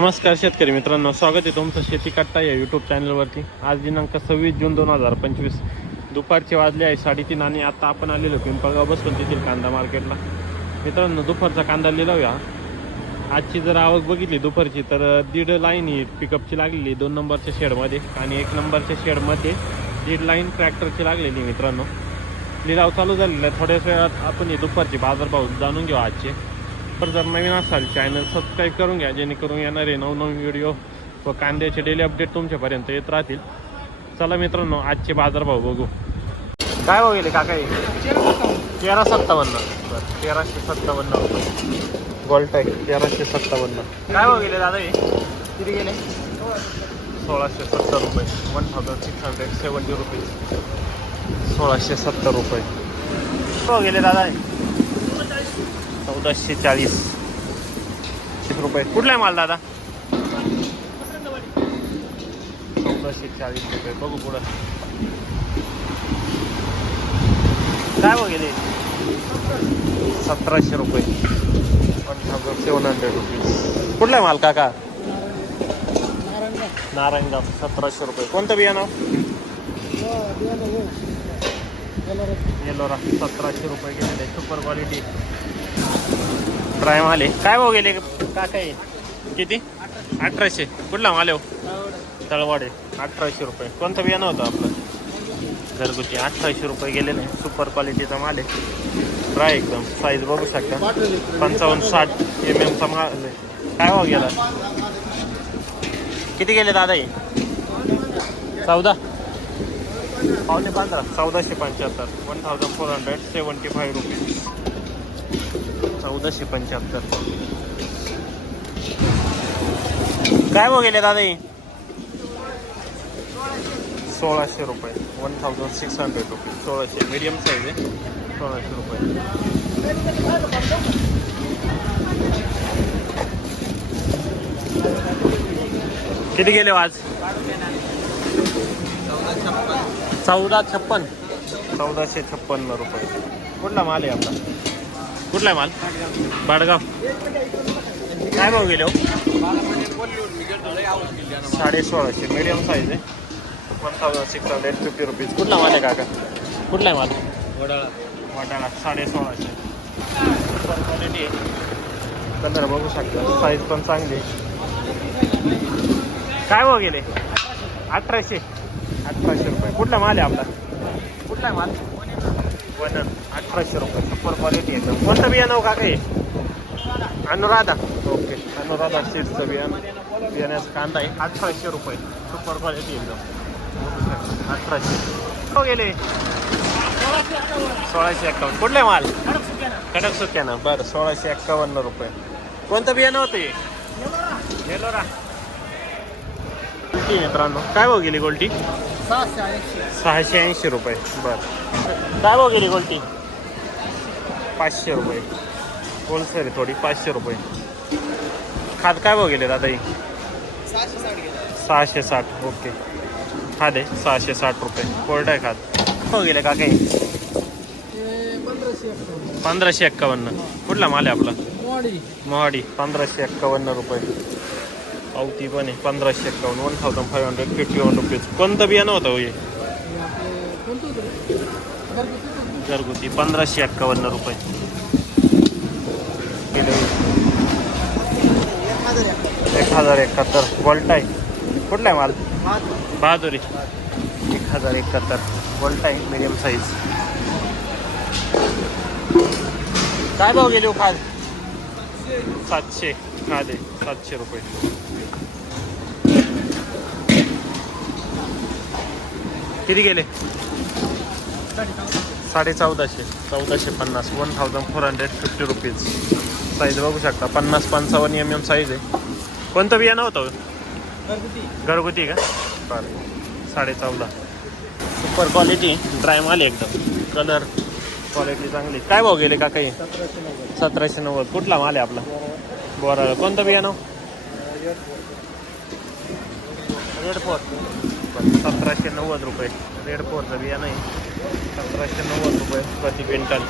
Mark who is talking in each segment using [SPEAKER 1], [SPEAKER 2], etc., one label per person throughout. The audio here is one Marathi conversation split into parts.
[SPEAKER 1] नमस्कार शेतकरी मित्रांनो स्वागत आहे तुमचं शेती कट्टा या यूट्यूब चॅनलवरती आज दिनांक सव्वीस जून दोन हजार पंचवीस. दुपारचे वाजले आहे साडेतीन आणि आता आपण आलेलो पिंपळगाव बसून तेथील कांदा मार्केटला. मित्रांनो दुपारचा कांदा लिहिलाऊया आजची जर आवक बघितली दुपारची तर दीड लाईन ही पिकअपची लागलेली दोन नंबरच्या शेडमध्ये आणि एक नंबरच्या शेडमध्ये दीड लाईन ट्रॅक्टरची लागलेली मित्रांनो. लिलाव चालू झालेला आहे. थोड्याच वेळात आपण ही दुपारचे बाजारभाव जाणून घेऊ आजचे. तर जर नवीन असाल चॅनल सबस्क्राईब करून घ्या जेणेकरून येणारे नवनवीन व्हिडिओ व कांद्याचे डेली अपडेट तुमच्यापर्यंत येत राहतील. चला मित्रांनो आजचे बाजारभाव बघू. काय भाव गेले काका तेरा सत्तावन्न. बरं तेराशे सत्तावन्न. रुपये गोल्ट तेराशे सत्तावन्न. काय भाव गेले दादा हे? किती गेले? सोळाशे सत्तर रुपये. One thousand six hundred seventy rupees सोळाशे सत्तर रुपये. हो गेले दादा हे? चौदाशे चाळीस. रुपये. कुठला आहे माल दादा? चौदाशे चाळीस रुपये. बघू पुढं. काय बघेल सतराशे रुपये. One thousand seven hundred rupees कुठला आहे माल काका? नारायणगाव सतराशे रुपये. कोणतं बियाणं? येलोरा. सतराशे रुपये गेलेले. सुपर क्वालिटी माल आहे काय भाव गेले? का काय? किती? अठराशे. कुठला माल आहे हो? तळवाडे. अठराशे रुपये. कोणतं बियाणं होतं आपलं? घरगुती. अठराशे रुपये गेलेले सुपर क्वालिटीचा माल आहे. ड्राय एकदम. साईज बघू शकता. पंचावन्न साठ एम एमचा माल आहे. काय भाव गेला? किती गेले दादा हे? चौदा. पावणे पंधरा. चौदाशे पंच्याहत्तर. One thousand four hundred seventy five rupees चौदाशे पंच्याहत्तर. काय भाव गेले दादा सोळाशे रुपये. One thousand six hundred rupees सोळाशे. मिडियम साईज आहे. सोळाशे रुपये. किती गेले हो आज? चौदा छप्पन. चौदाशे छप्पन्न रुपये. कुठला माल आहे आपला? कुठला आहे माल? बाडगाव. काय भाव गेले हो? साडे सोळाशे मिडियम साईज आहे. One thousand six hundred fifty rupees कुठला माल आहे काका? कुठला आहे माल? वडाळा. साडे सोळाशे क्वालिटी आहे. कलर बघू शकता. साईज पण चांगली आहे. काय भाव गेले? अठराशे. अठराशे रुपये. कुठला माल आहे आपला? कुठला आहे माल? वनन अठराशे रुपये. सुपर क्वालिटी एकदम कोणतं बियाणं हो काका हे? अनुराधा. ओके अनुराधा सीड्सचं बियाणं. बियाण्याचा कांदा आहे. अठराशे रुपये. सुपर क्वालिटी एकदम. अठराशे. हो गेले? सोळाशे एक्कावन्न कुठले माल? कडक सुक्यानं. बरं सोळाशे एक्कावन्न रुपये. कोणतं बियाणं होतं येलोरा. गोल्टी मित्रांनो? काय भाव गेली गोल्टी? सहाशे ऐंशी रुपये. बरं. काय भाव गेली गोल्टी? पाचशे रुपये. होलसेल आहे थोडी? पाचशे रुपये. खाद काय भाव गेले दादा सहाशे साठ ओके. खाद आहे सहाशे साठ रुपये. कोरडा आहे खाद हो गेले का काही पंधराशे एक्कावन्न. कुठला माल आहे आपला? मोहाडी. पंधराशे एक्कावन्न रुपये. अवती पण आहे. पंधराशे एक्कावन्न. One thousand five hundred fifty one rupees कोणतं बियाणं होतं हो हे? घरगुती पंधराशे एक्कावन्न रुपये. एक हजार एकाहत्तर. वॉल्ट आहे. कुठला आहे माल? बहादुरी. एक हजार एकाहत्तर. वॉल्ट आहे मिडियम साईज काय भाव गेले हो खाद सातशे. खाद आहे सातशे रुपये. किती गेले? साडे चौदाशे चौदाशे पन्नास one thousand four hundred fifty rupees size बघू शकता पन्नास पंचावन्न एम एम साईज आहे. कोणतं बियाणं होतं? घरगुती. का? बरं साडे चौदा सुपर क्वालिटी ड्राय माल एकदम. कलर क्वालिटी चांगली. काय भाव गेले का काही सतराशे नव्वद. कुठला माल आहे आपला? बोराळा. कोणतं बियाणं? रेड फोर सतराशे नव्वद रुपये. रेड फोरचं बियाणं आहे. सतराशे नव्वद रुपये प्रति क्विंटल.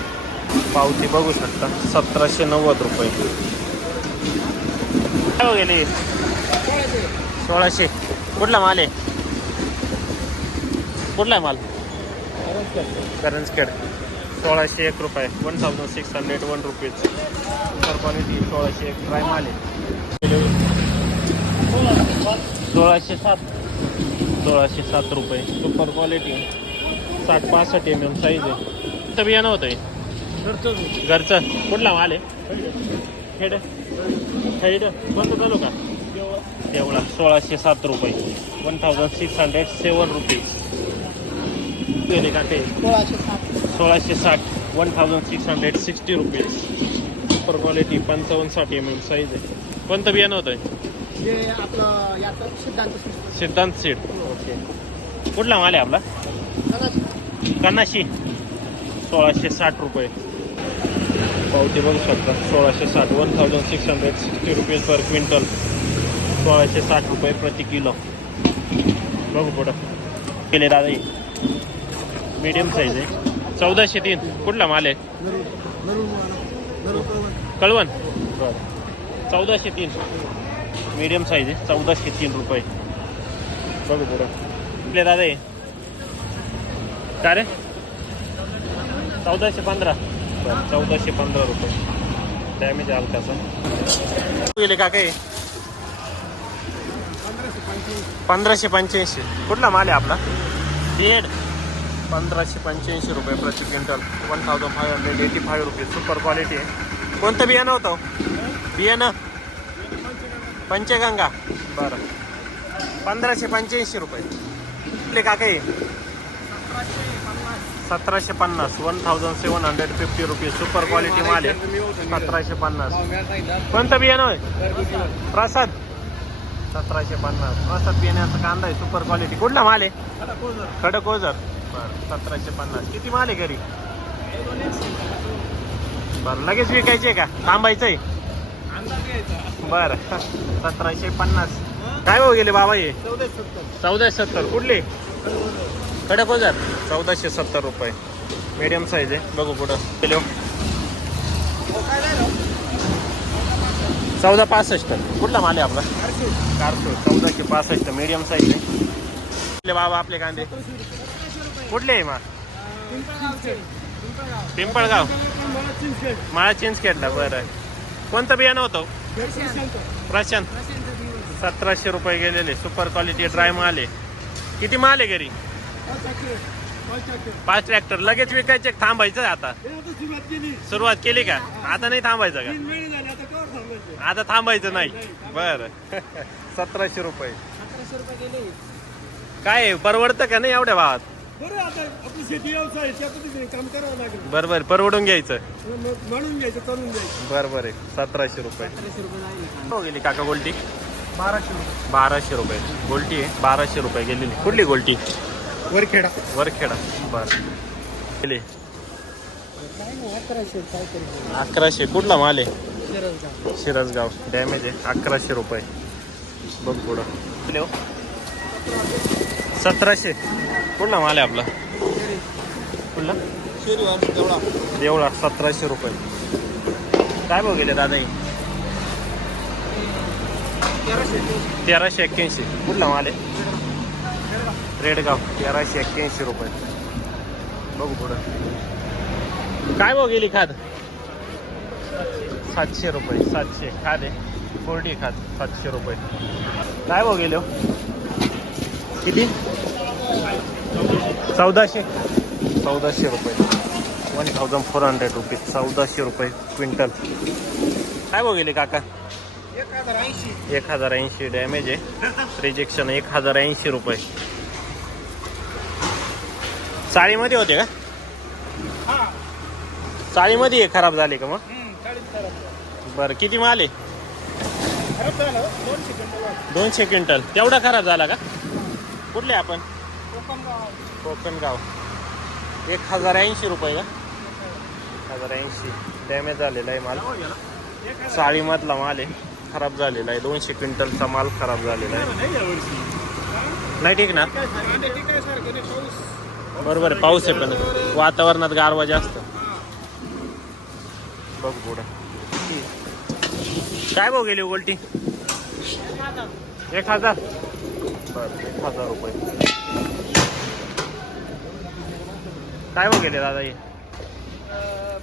[SPEAKER 1] पावती बघू शकता. सतराशे नव्वद रुपये. काय हो गेली? सोळाशे. कुठला माल आहे? कुठला आहे माल? करंजखेड. सोळाशे एक रुपये. One thousand six hundred one rupees super quality सोळाशे एक ड्राय माल आहे. सोळाशे सात. सोळाशे सात रुपये. सुपर क्वालिटी साठ पासष्ट एम एम साईज आहे. इथं बियाणं होतं आहे घरचं कुठला माल आहे? खेड. खेड. कोणतं चालू का एवढा सोळाशे सात रुपये. One thousand six hundred seven rupees गेले का ते? सोळाशे साठ. One thousand six hundred sixty rupees super quality पंचावन्न साठ एम एम साईज आहे. कोणतं बियाणं होतं आहे
[SPEAKER 2] जे आपलं याचं सिद्धांत.
[SPEAKER 1] सिद्धांत सीड. ओके कुठला माल आहे आपला? कनाशी सोळाशे साठ रुपये. पावती बघू शकता. सोळाशे साठ. One thousand six hundred sixty rupees per quintal सोळाशे साठ रुपये प्रति किलो. बघू पुढं. केले दादा मीडियम साईज आहे. चौदाशे तीन. कुठला माल आहे?
[SPEAKER 2] कळवण.
[SPEAKER 1] कळवण चौदाशे तीन. मीडियम साईज आहे. चौदाशे तीन रुपये. बघू पुढं. कुठले दादा आहे का रे? चौदाशे पंधरा. चौदाशे पंधरा रुपये. डॅमेज आला गेले का काय
[SPEAKER 2] पंधराशे पंच्याऐंशी.
[SPEAKER 1] कुठला माल आहे आपला? डेड पंधराशे पंच्याऐंशी रुपये प्रति quintal. One thousand five hundred eighty five रुपये सुपर क्वालिटी आहे कोणतं बियाणं होतं? बियाणं? पंचगंगा. बरं. पंधराशे पंच्याऐंशी रुपये. कुठले का काही? सतराशे पन्नास one thousand seven hundred fifty rupees super quality माल आहे. सतराशे पन्नास. कोणतं बियाणं आहे प्रसाद. सतराशे पन्नास. प्रसाद बियाण्याचा कांदा आहे सुपर क्वालिटी कुठला माल आहे? खडक ओझर बरं सतराशे पन्नास. किती माल आहे घरी? बरं लगेच विकायचे का? थांबायचं आहे बरं सतराशे पन्नास. काय भाऊ गेले बाबा हे? चौदाशे सत्तर. कुठले? खडक ओझर चौदाशे सत्तर रुपये. मीडियम साईज आहे. बघू कुठं किलो चौदा पासष्ट. कुठला माल आहे आपला? चारशे चौदाशे पासष्ट. मीडियम साईज आहे. कुठले बाबा आपले कांदे. कुठले आहे मा पिंपळगाव. माळा चेंज केला बरं. कोणतं बियाणं होतं? प्रशांत. सतराशे रुपये गेलेले. सुपर क्वालिटी ड्राय माल आहे. किती माल आहे घरी? पाच ट्रॅक्टर लगेच विकायचे थांबायचं आता. सुरुवात केली का? आता नाही थांबायचं का? आता थांबायचं नाही. बर. सतराशे रुपये. काय परवडतं का नाही एवढ्या भावात?
[SPEAKER 2] बरं आता आपली शेती व्यवसाय आहे, त्या पद्धतीने काम करावं लागेल.
[SPEAKER 1] बरं बरं परवडून घ्यायचं.
[SPEAKER 2] मग म्हणून घ्यायचं करून घ्यायचं.
[SPEAKER 1] बरं बरं आहे सतराशे रुपये. हो गेली काका गोल्टी.
[SPEAKER 2] बाराशे रुपये.
[SPEAKER 1] बाराशे रुपये. गोल्टी आहे बाराशे रुपये गेलेली. कुठली गोल्टी?
[SPEAKER 2] वरखेडा.
[SPEAKER 1] वरखेडा. बरं. गेली
[SPEAKER 2] काय अकराशे.
[SPEAKER 1] कुठला माल आहे?
[SPEAKER 2] शिरसगाव.
[SPEAKER 1] डॅमेज आहे. अकराशे रुपये. बघ पुढं. किती हो? सतराशे. कुठला माल आहे आपला? कुठला? देवळा. सतराशे रुपये. काय बघितले गेले दादा हे?
[SPEAKER 2] तेराशे
[SPEAKER 1] तेराशे एक्क्याऐंशी. कुठला माल आहे? रेडगाव तेराशे एक्क्याऐंशी रुपये. बघू पुढं. काय भाव गेली खाद सातशे रुपये सातशे. खाद आहे. कोरडी खाद सातशे रुपये. काय भाव गेले हो? किती? चौदाशे. चौदाशे रुपये. One thousand four hundred rupees चौदाशे रुपये क्विंटल. काय भाव गेले काका?
[SPEAKER 2] एक हजार ऐंशी
[SPEAKER 1] एक हजार ऐंशी डॅमेज आहे. रिजेक्शन एक हजार ऐंशी रुपये. चाळीमध्ये होते का?
[SPEAKER 2] हा
[SPEAKER 1] चाळीमध्ये खराब झाले का मग? बरं किती माल आहे?
[SPEAKER 2] दोनशे क्विंटल.
[SPEAKER 1] तेवढा खराब झाला का? कुठले आपण?
[SPEAKER 2] कोकणगाव.
[SPEAKER 1] कोकण गाव एक हजार ऐंशी रुपये का? हजार ऐंशी. डॅमेज झालेला आहे माल. चाळीमधला माल आहे. खराब झालेला आहे. दोनशे क्विंटलचा माल खराब झालेला आहे. नाही ठीक ना बरोबर आहे पाऊस आहे पण. वातावरणात गारवा जास्त. बघ पुढं. काय भाऊ गेली उलटी? एक हजार. बरं एक हजार रुपये. काय हो गेले दादा हे?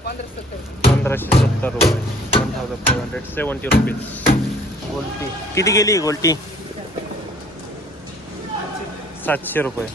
[SPEAKER 1] पंधराशे सत्तर. रुपये. One thousand five hundred seventy rupees गोल्टी. किती गेली गोल्टी? सातशे रुपये.